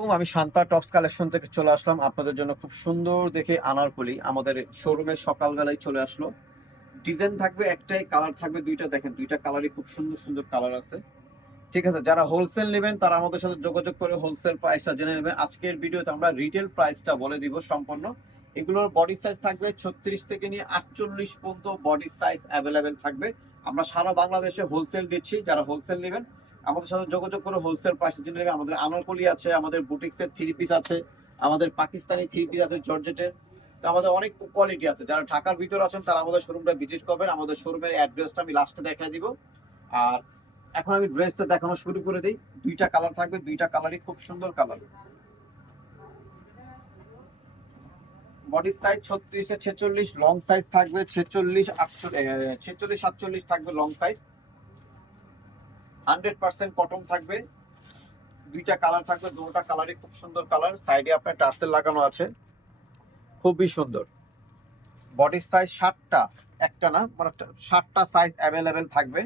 আমি Shanta tops collection থেকে চলে আসলাম। আপনাদের জন্য খুব সুন্দর দেখে আনারকলি। আমাদের শোরুমে সকালবেলায় চলে আসলো। ডিজাইন থাকবে একটাই, কালার থাকবে দুইটা। দেখেন, দুইটা কালারই খুব সুন্দর সুন্দর কালার আছে। ঠিক আছে, যারা হোলসেল নেবেন, তারা আমাদের সাথে যোগাযোগ করে হোলসেল প্রাইসটা জেনে নেবেন। আজকের ভিডিওতে আমরা রিটেল প্রাইসটা বলে দিব সম্পূর্ণ। এগুলোর বডি সাইজ থাকবে ছত্রিশ থেকে নিয়ে আটচল্লিশ পর্যন্ত বডি সাইজ অ্যাভেলেবেল থাকবে। আমরা সারা বাংলাদেশে হোলসেল দিচ্ছি। যারা হোলসেল নেবেন আমাদের সাথে যোগাযোগ করে হোলসেল প্রাইসে জেনে আমাদের আনারকলি আছে, আমাদের বুটিক্সের থ্রি পিস আছে, আমাদের পাকিস্তানি থ্রি পিস আছে জর্জেটের তো আমাদের অনেক কোয়ালিটি আছে। যারা ঢাকার ভিতর আছেন, তারা আমাদের শোরুমটা ভিজিট করবেন। আমাদের শোরুমের অ্যাড্রেসটা আমি লাস্টে দেখাই দিব। আর এখন আমি ড্রেসটা দেখানো শুরু করে দিই। দুইটা কালার থাকবে, দুইটা কালারই খুব সুন্দর কালার বডি সাইজ ছত্রিশে ছেচল্লিশ লং সাইজ থাকবে ছেচল্লিশ, আটচল্লিশ ছেচল্লিশ, সাতচল্লিশ থাকবে long size hundred percent cotton থাকবে। দুইটা কালার থাকবে দুটোটা কালারই খুব সুন্দর কালার। সাইডে আপনার টার্সেল লাগানো আছে। খুবই সুন্দর। বডি সাইজ ষাটটা, একটা না মানে ষাটটা সাইজ অ্যাভেলেবেল থাকবে।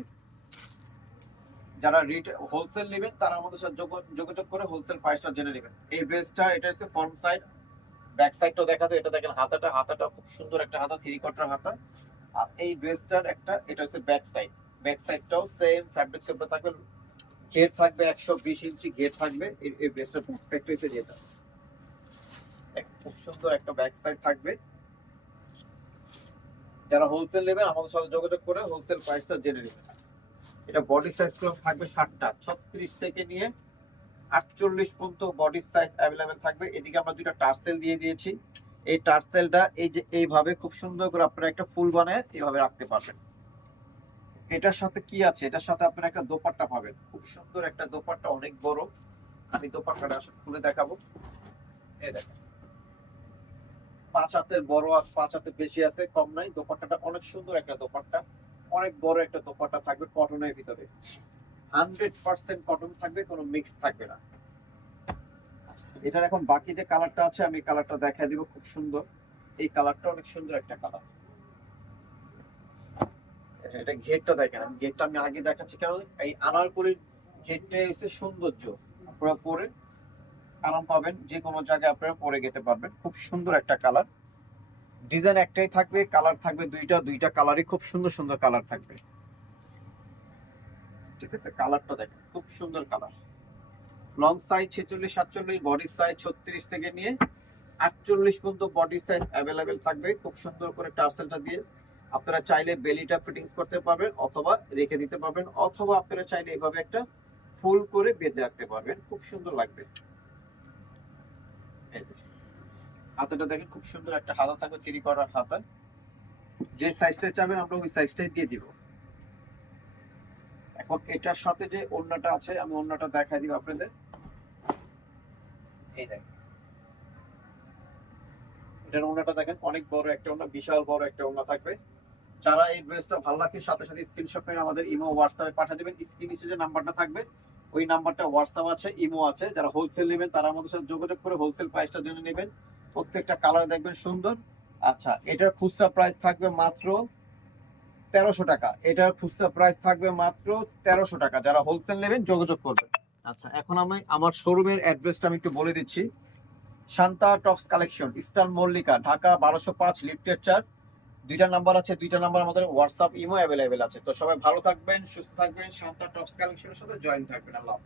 যারা রিট হোলসেল নেবেন, তারা আমাদের সাথে যোগাযোগ করে হোলসেল প্রাইসটা জেনে নেবেন। এই ড্রেসটা এটা হচ্ছে ফ্রন্ট সাইড ব্যাক সাইডটাও দেখাতে, এটা দেখেন হাতাটা হাতাটা খুব সুন্দর একটা হাতা থ্রি কোয়ার্টার হাতা। আর এই ড্রেসটার একটা, এটা হচ্ছে ব্যাক সাইড ব্যাক সাইডটাও সেম ফ্যাব্রিক থাকবে ঘের থাকবে একশো বিশ ইঞ্চি ঘের থাকবে হচ্ছে যেটা। খুব সুন্দর একটা থাকবে। যারা হোলসেল নেবেন, আমাদের সাথে যোগাযোগ করে হোলসেল প্রাইসটা জেনে নেবেন। এটা বডি সাইজ থাকবে ষাটটা, ছত্রিশ থেকে নিয়ে আটচল্লিশ পর্যন্ত বডি সাইজ অ্যাভেলেবেল থাকবে। এদিকে আমরা দুইটা টার্সেল দিয়ে দিয়েছি। এই টার্সেলটা এই যে এইভাবে খুব সুন্দর করে আপনারা একটা ফুল বানায় এইভাবে রাখতে পারবেন। এটার সাথে কি আছে? এটার সাথে আপনারা একটা দোপাট্টা পাবেন। খুব সুন্দর একটা দোপাট্টা, অনেক বড়। আমি দোপাট্টাটা আসলে খুলে দেখাবো। এই দেখেন। পাঁচ হাতের বড় আছে পাঁচ হাতের বেশি আছে, কম নাই। দোপাট্টাটা অনেক সুন্দর একটা দোপাট্টা। অনেক বড় একটা দোপাট্টা থাকবে কটনের ভিতরে। হান্ড্রেড পার্সেন্ট কটন থাকবে, কোনো মিক্স থাকবে না। এটার এখন বাকি যে কালারটা আছে, আমি কালারটা দেখাই দিব। খুব সুন্দর। এই কালারটা অনেক সুন্দর একটা কালার। এটা দেখেন, আমি আমি আগে দেখাচ্ছি কেন এই আনারকলির এসে সৌন্দর্য। আপনারা পরে আরাম পাবেন, যে কোনো জায়গায় আপনারা পরে যেতে পারবেন। খুব সুন্দর একটা কালার। ডিজাইন একটাই থাকবে, কালার থাকবে দুইটা দুইটা কালারই খুব সুন্দর সুন্দর কালার থাকবে। ঠিক আছে, কালারটা দেখেন, খুব সুন্দর কালার। লং সাইজ ছেচল্লিশ, সাতচল্লিশ, বডি সাইজ ছত্রিশ থেকে নিয়ে আটচল্লিশ পর্যন্ত বডি সাইজ অ্যাভেলেবেল থাকবে। খুব সুন্দর করে টার্সেলটা দিয়ে আপনারা চাইলে বেলিটা ফিটিংস করতে পারবেন অথবা রেখে দিতে পারবেন, অথবা আপনারা চাইলে এভাবে একটা ফুল করে বেঁধে রাখতে পারবেন। খুব সুন্দর লাগবে। হাতাটা দেখেন, খুব সুন্দর একটা হাতা থাকবে, থ্রি করার হাতা। যে সাইজটা চাবেন, আমরা ওই সাইজটাই দিয়ে দিব। এখন এটার সাথে যে ওড়নাটা আছে, আমি ওড়নাটা দেখাই দিব আপনাদের। এই দেখেন। এটার ওড়নাটা দেখেন, অনেক বড় একটা ওড়না, বিশাল বড় একটা ওড়না থাকবে। যারা এই ড্রেসটা ভালো লাগে সাথে সাথে স্ক্রিনশট মেরে আমাদের ইমো হোয়াটসঅ্যাপে পাঠিয়ে দেবেন। স্ক্রিন নিচে যে নাম্বারটা থাকবে, ওই নাম্বারটা হোয়াটসঅ্যাপ আছে ইমো আছে। যারা হোলসেল নেবেন, তারা আমাদের সাথে যোগাযোগ করে হোলসেল প্রাইসটা জেনে নেবেন। প্রত্যেকটা কালার দেখবেন সুন্দর। আচ্ছা এটার খুচরা প্রাইস থাকবে মাত্র তেরোশো টাকা। এটার খুচরা প্রাইস থাকবে মাত্র তেরোশো টাকা। যারা হোলসেল নেবেন, যোগাযোগ করবেন। আচ্ছা এখন আমি আমার শোরুমের অ্যাড্রেসটা আমি একটু বলে দিচ্ছি। Shanta tops collection eastern Mallika, Dhaka বারোশো পাঁচ লিফটের চার দুইটা নাম্বার আছে, দুইটা নাম্বার আমাদের হোয়াটসঅ্যাপ ইমো অ্যাভেলেবেল আছে। তো সবাই ভালো থাকবেন, সুস্থ থাকবেন, শান্তা টপস কালেকশনের সাথে জয়েন থাকবেন। আল্লাহ